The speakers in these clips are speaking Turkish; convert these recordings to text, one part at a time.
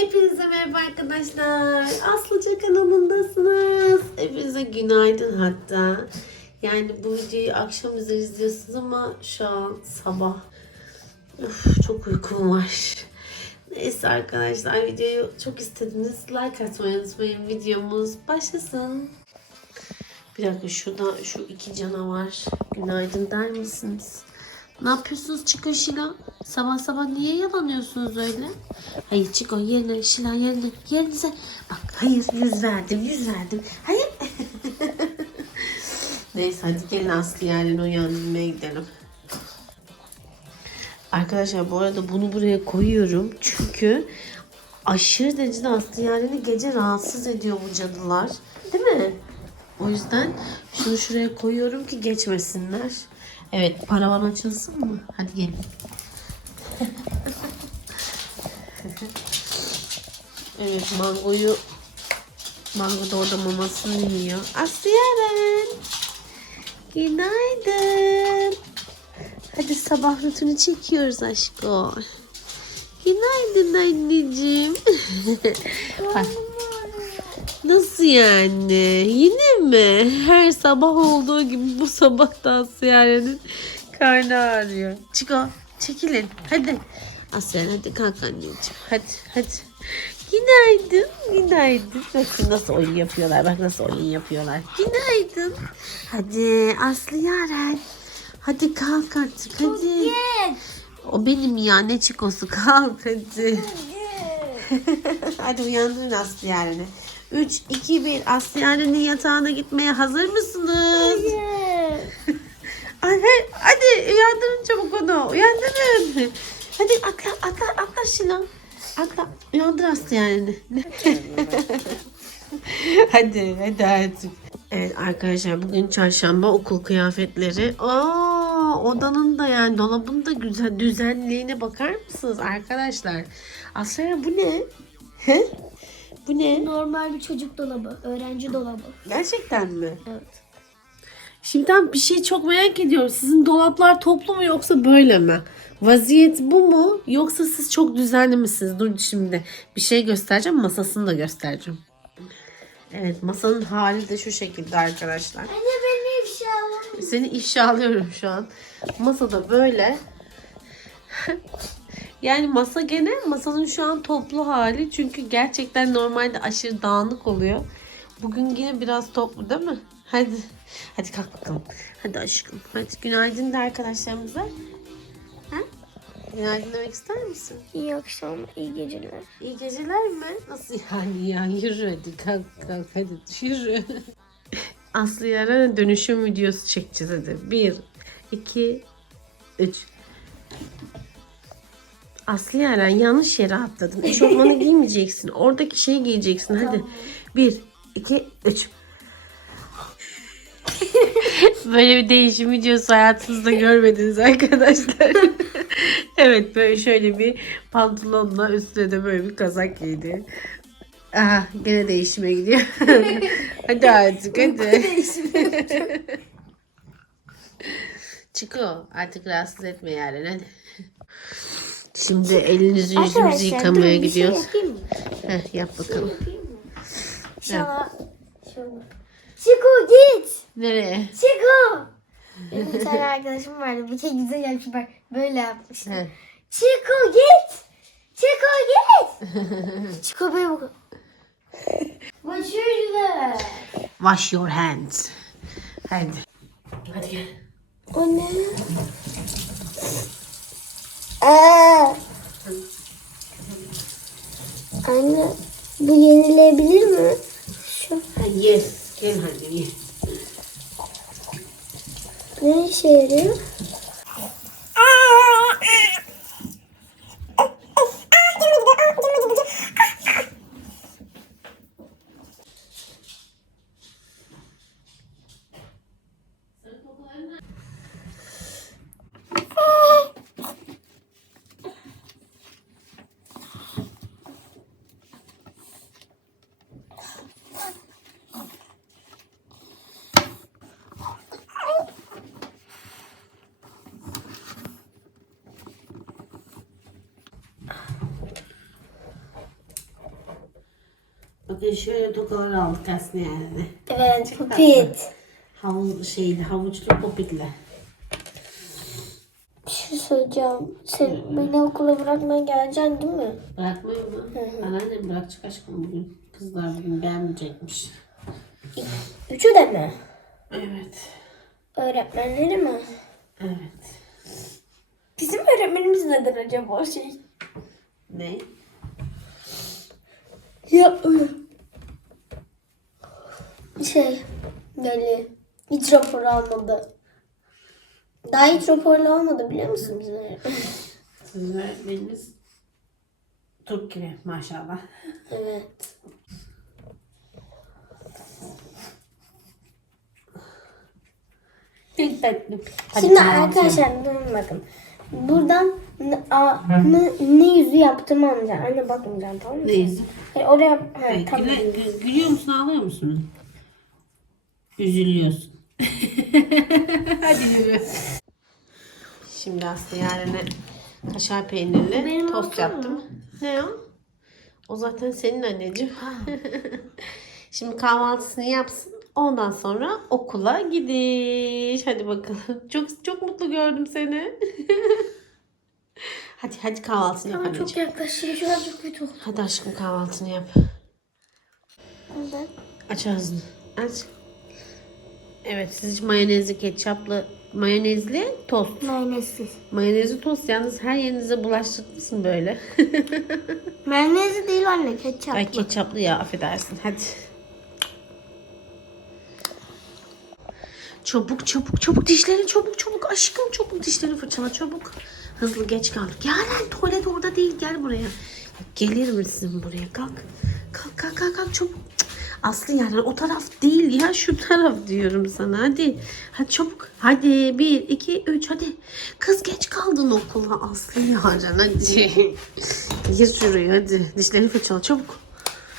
Hepinize merhaba arkadaşlar. Aslıca kanalındasınız. Hepinize günaydın hatta. Yani bu videoyu akşam üzeri izliyorsunuz ama şu an sabah. Uf, çok uykum var. Neyse arkadaşlar videoyu çok istediniz. Like atmayı unutmayın. Videomuz başlasın. Bir dakika şurada şu iki canavar. Günaydın der misiniz? Ne yapıyorsunuz Çiko Şila? Sabah sabah niye yalanıyorsunuz öyle? Hayır Çiko yerine Şila yerine yerinize. Bak hayır yüz verdim yüz verdim. Hayır. Neyse hadi gelin Aslı yarın uyandırmaya gidelim. Arkadaşlar bu arada bunu buraya koyuyorum. Çünkü aşırı derecede Aslı Yaren'i gece rahatsız ediyor bu cadılar. Değil mi? O yüzden şunu şuraya koyuyorum ki geçmesinler. Evet paravan açılsın mı? Hadi gelin. evet mangoyu Mango da orada mamasını yiyor. Aslı Yaren. Günaydın. Hadi sabah rutunu çekiyoruz aşkım. Günaydın anneciğim. Bak. Nasıl yani? Yine mi? Her sabah olduğu gibi bu sabah da Asiye'nin karnı ağrıyor. Çıko çekilin. Hadi. Asiye hadi kalk anneciğim. Hadi hadi. Günaydın. Günaydın. Bakın nasıl oyun yapıyorlar. Bak nasıl oyun yapıyorlar. Günaydın. Hadi Aslı Yaren. Hadi kalk artık hadi. O benim ya ne çikosu kalk hadi. hadi uyandırın Aslı Yaren'i. 3, 2, 1 Aslı Yaren'in yatağına gitmeye hazır mısınız? Ay, hey, hadi uyandırın çabuk onu. Uyandırın. Hadi atla atla atla Şila. Atla. Uyandır Aslı Yaren'i. hadi hadi artık. Evet arkadaşlar bugün çarşamba okul kıyafetleri. Aa, odanın da yani dolabın da güzel düzenliğine bakar mısınız arkadaşlar? Aslı bu ne? He? Bu ne? Normal bir çocuk dolabı, öğrenci dolabı. Gerçekten mi? Evet. Şimdiden bir şey çok merak ediyorum. Sizin dolaplar toplu mu yoksa böyle mi? Vaziyet bu mu? Yoksa siz çok düzenli misiniz? Dur şimdi bir şey göstereceğim. Masasını da göstereceğim. Evet masanın hali de şu şekilde arkadaşlar. Anne şey alalım. Seni ifşalıyorum şu an. Masada böyle. Yani masa gene masanın şu an toplu hali. Çünkü gerçekten normalde aşırı dağınık oluyor. Bugün yine biraz toplu değil mi? Hadi. Hadi kalk bakalım. Hadi aşkım. Hadi günaydın de arkadaşlarımıza. Ha? Günaydın demek ister misin? İyi akşam, iyi geceler. İyi geceler mi? Nasıl yani ya? Yürü hadi kalk kalk hadi yürü. Aslı yarın dönüşüm videosu çekeceğiz hadi. Bir, iki, üç. Aslı Yaren yanlış yere atladın. Eşofmanı giymeyeceksin. Oradaki şeyi giyeceksin. Hadi. Bir, iki, üç. böyle bir değişim videosu hayatınızda görmediniz arkadaşlar. evet böyle şöyle bir pantolonla üstüne de böyle bir kazak giydi. Aha gene değişime gidiyor. hadi artık hadi. Çıkıyor artık rahatsız etme yani hadi. Şimdi elinizi yüzünüzü yıkamaya gidiyoruz. Bir şey yapayım mı? Heh, yap bakalım. Şuna, şuna. Çiko git. Nereye? Çiko. Benim bir tane arkadaşım vardı. Bir şey güzel yapmış bak. Böyle yapmış. Heh. Çiko git. Çiko git. Çiko böyle bak. Başarılı. Wash your hands. Hadi. Hadi gel. O ne? Aa. Anne bu yenilebilir Bakın şöyle tokalar aldık aslında yani. Evet pupit. Havuç şeyli, havuçlu popitle. Bir şey söyleyeceğim. Sen beni okula bırakmaya geleceksin değil mi? Bırakmayayım mı? Anneannem bırakacak aşkım bugün. Kızlar bugün beğenmeyecekmiş. Üçü de mi? Evet. Öğretmenleri mi? Evet. Bizim öğretmenimiz neden acaba şey? Ne? Ya şey böyle hiç rapor almadı. Daha hiç raporlu almadı biliyor musun bizim? Sizin öğretmeniniz Türk gibi maşallah. Evet. Tatlım. Şimdi arkadaşlar durun bakın. Buradan ne, a, ne, ne yüzü yaptığımı anlayacağım. Anne bakmayacağım tamam mı? Ne yüzü? Hayır, oraya ha, Evet, tamam. güle- gü- gülüyor musun ağlıyor musun? Üzülüyorsun. Hadi yürü. Şimdi Aslı yarına kaşar peynirli Benim tost olsun yaptım. Ne o? O zaten senin anneciğim. Şimdi kahvaltısını yapsın. Ondan sonra okula gidiş. Hadi bakalım. Çok çok mutlu gördüm seni. hadi hadi kahvaltını yap Ama anneciğim. çok yaklaşıyor. Şu an çok kötü oldu. Hadi aşkım kahvaltını yap. Neden? Aç ağzını. Aç. Evet siz mayonezli ketçaplı mayonezli tost. Mayonezsiz. Mayonezli tost yalnız her yerinize bulaştırmışsın böyle. Mayonezli değil anne ketçap. Ay ketçaplı ya affedersin hadi. Çabuk çabuk çabuk dişlerini çabuk çabuk aşkım çabuk dişlerini fırçala çabuk. Hızlı geç kaldık. Yaren tuvalet orada değil gel buraya. Gelir misin buraya kalk. Kalk kalk kalk, kalk çabuk. Aslı Yaren o taraf değil ya şu taraf diyorum sana hadi. Hadi çabuk. Hadi bir iki üç hadi. Kız geç kaldın okula Aslı Yaren hadi. Gir şuraya hadi. Dişlerini fırçala çabuk.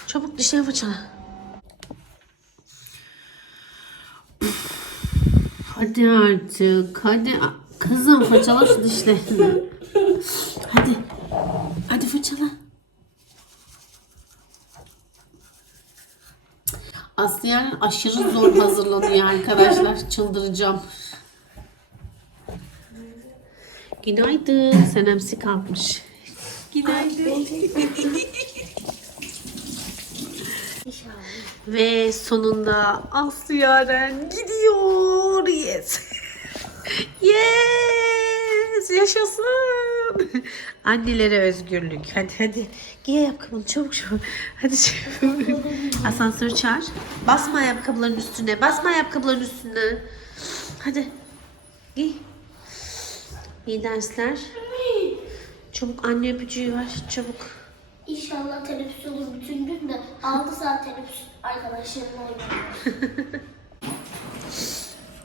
Çabuk dişlerini fırçala. Hadi artık. Hadi. Kızım fırçala şu dişlerini. Hadi. Hadi fırçala. Aslı yani aşırı zor hazırlanıyor arkadaşlar. Çıldıracağım. Günaydın. Senemsi kalkmış. Günaydın. Ve sonunda Aslı Yaren gidiyor. Yes. yes. Yaşasın. Annelere özgürlük. Hadi hadi. Giy ayakkabını çabuk çabuk. Hadi çabuk. Asansörü çağır. Basma ayakkabıların üstüne. Basma ayakkabıların üstüne. Hadi. Giy. İyi dersler. Çabuk anne öpücüğü ver. Çabuk. İnşallah teneffüs olur bütün gün de 6 saat teneffüs arkadaşlarımla oynayacağım.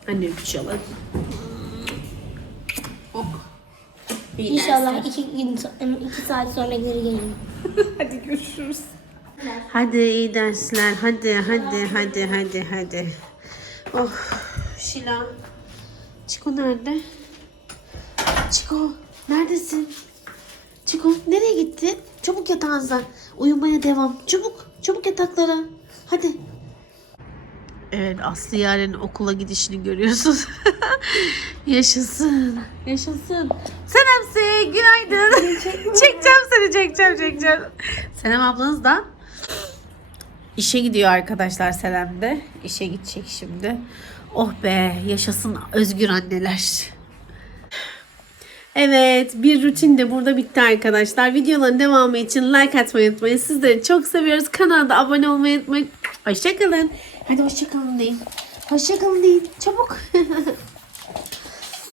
Anne öpücüğü alalım. İyi İnşallah dersler. iki, gün, so- iki saat sonra geri gelirim. Hadi görüşürüz. Hadi iyi dersler. Hadi hadi hadi hadi hadi. Oh Şila. Çiko nerede? Çiko neredesin? Çiko nereye gitti? Çabuk yatağınıza. Uyumaya devam. Çabuk. Çabuk yataklara. Hadi. Evet Aslı yarın okula gidişini görüyorsunuz. Yaşasın. Yaşasın. Senemsi günaydın. çekeceğim seni çekeceğim çekeceğim. Senem ablanız da işe gidiyor arkadaşlar Senem de. İşe gidecek şimdi. Oh be yaşasın özgür anneler. Evet bir rutin de burada bitti arkadaşlar. Videoların devamı için like atmayı unutmayın. Sizleri çok seviyoruz. Kanala abone olmayı unutmayın. Hoşçakalın. Hadi hoşçakalın deyin. Hoşçakalın deyin. Çabuk.